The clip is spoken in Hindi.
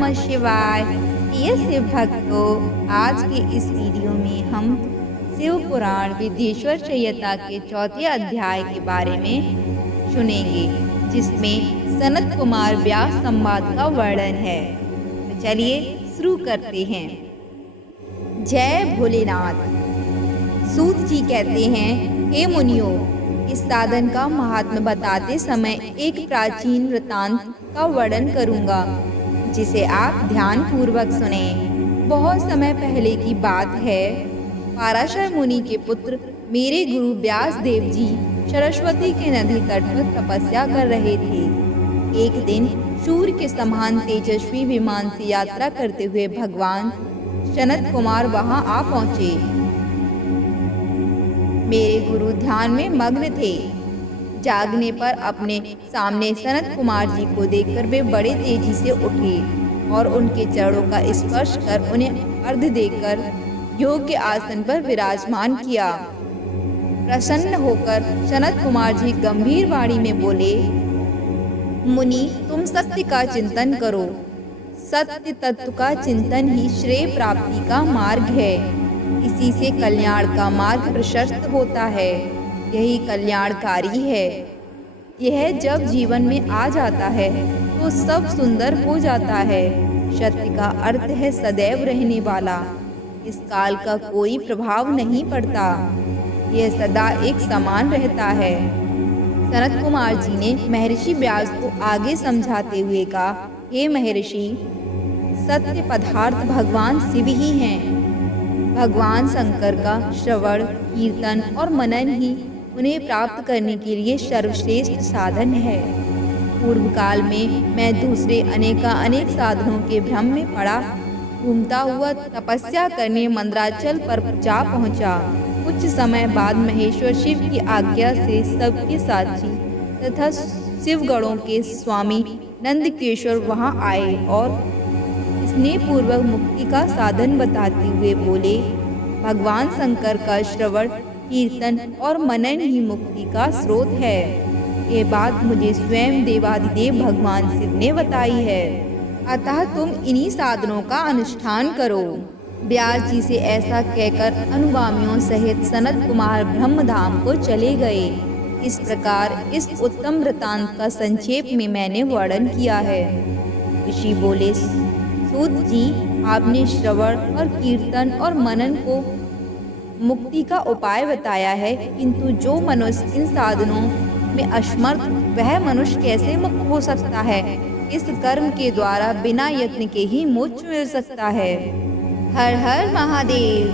नमः शिवाय। प्रिय शिव भक्तों, आज के इस वीडियो में हम शिव पुराण विदेश्वर संहिता के चौथे अध्याय के बारे में सुनेंगे, जिसमें सनत कुमार व्यास संवाद का वर्णन है। तो चलिए शुरू करते हैं। जय भोलेनाथ। सूत जी कहते हैं, हे मुनियों, इस साधन का महात्म्य बताते समय एक प्राचीन वृतांत का वर्णन करूंगा, जिसे आप ध्यान पूर्वक सुने। बहुत समय पहले की बात है। पाराशर मुनि के पुत्र मेरे गुरु व्यास देव जी सरस्वती के नदी तट पर तपस्या कर रहे थे। एक दिन सूर्य के समान तेजस्वी विमान से यात्रा करते हुए भगवान सनत कुमार वहां आ पहुंचे। मेरे गुरु ध्यान में मग्न थे। जागने पर अपने सामने सनत कुमार जी को देखकर वे बड़े तेजी से उठे और उनके चरणों का स्पर्श कर उन्हें अर्घ्य देकर योग्य आसन पर विराजमान किया। प्रसन्न होकर सनत कुमार जी गंभीर वाणी में बोले, मुनि, तुम सत्य का चिंतन करो। सत्य तत्व का चिंतन ही श्रेय प्राप्ति का मार्ग है। इसी से कल्याण का मार्ग प्रशस्त होता है। यही कल्याणकारी है। यह जब जीवन में आ जाता है तो सब सुंदर हो जाता है। सत्य का अर्थ है सदैव रहने वाला। इस काल का कोई प्रभाव नहीं पड़ता। यह सदा एक समान रहता है। सनत कुमार जी ने महर्षि व्यास को आगे समझाते हुए कहा, हे महर्षि, सत्य पदार्थ भगवान शिव ही हैं। भगवान शंकर का श्रवण, कीर्तन और मनन ही उन्हें प्राप्त करने के लिए सर्वश्रेष्ठ साधन है। पूर्व काल में मैं दूसरे अनेक साधनों के भ्रम में पड़ा घूमता हुआ तपस्या करने मंदराचल पर जा पहुंचा। कुछ समय बाद महेश्वर शिव की आज्ञा से सबके साक्षी तथा शिवगणों के स्वामी नंदकेश्वर वहां आए और स्नेहपूर्वक मुक्ति का साधन बताते हुए बोले, भगवान शंकर का श्रवण, कीर्तन और मनन ही मुक्ति का स्रोत है। ये बात मुझे स्वयं देवाधिदेव भगवान शिव ने बताई है। अतः तुम इन्हीं साधनों का अनुष्ठान करो। व्यास जी से ऐसा कहकर अनुगामियों सहित सनत कुमार ब्रह्मधाम को चले गए। इस प्रकार इस उत्तम वृतांत का संक्षेप में मैंने वर्णन किया है। ऋषि बोले, सूत जी, आपने श्रवण और कीर्तन और मनन को मुक्ति का उपाय बताया है, किंतु जो मनुष्य इन साधनों में असमर्थ, वह मनुष्य कैसे मुक्त हो सकता है? इस कर्म के द्वारा बिना यत्न के ही मोक्ष मिल सकता है। हर हर महादेव।